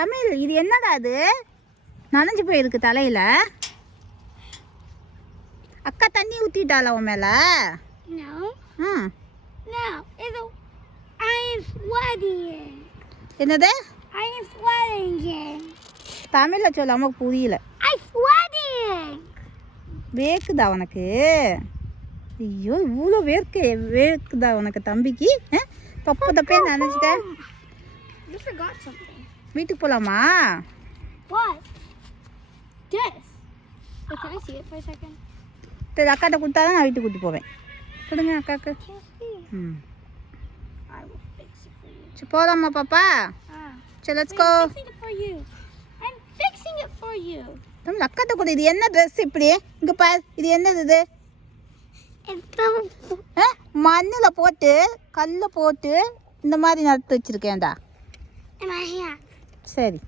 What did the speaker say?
தமிழ் இது என்னடா அது நனைஞ்சு போயிருக்கு தலையில். அக்கா தண்ணி ஊற்றிட்டாளா உன் மேலே? என்னது தமிழில் சொல்ல அம்மாக்கு புரியல. வேக்குதா உனக்கு? ஐயோ இவ்வளோ வேர்க்குதா உனக்கு தம்பிக்கு? தப்பு தப்பே நினைச்சிட்டேன். வீட்டுக்கு போகலாமா? சரி அக்காட்ட கொடுத்தா தான் நான் வீட்டுக்கு கூட்டி போவேன். கொடுங்க அக்காவுக்கு. ம் சரி போகலாமா பாப்பா? சரி லெட்ஸ் கோ. தமிழ் அக்காட்ட கூட. இது என்ன ட்ரெஸ் இப்படி? இங்கே பார், இது என்னது இது? மண்ணில் போட்டு கல்ல போட்டு இந்த மாதிரி நட்டு வச்சிருக்கேன்டா. சரி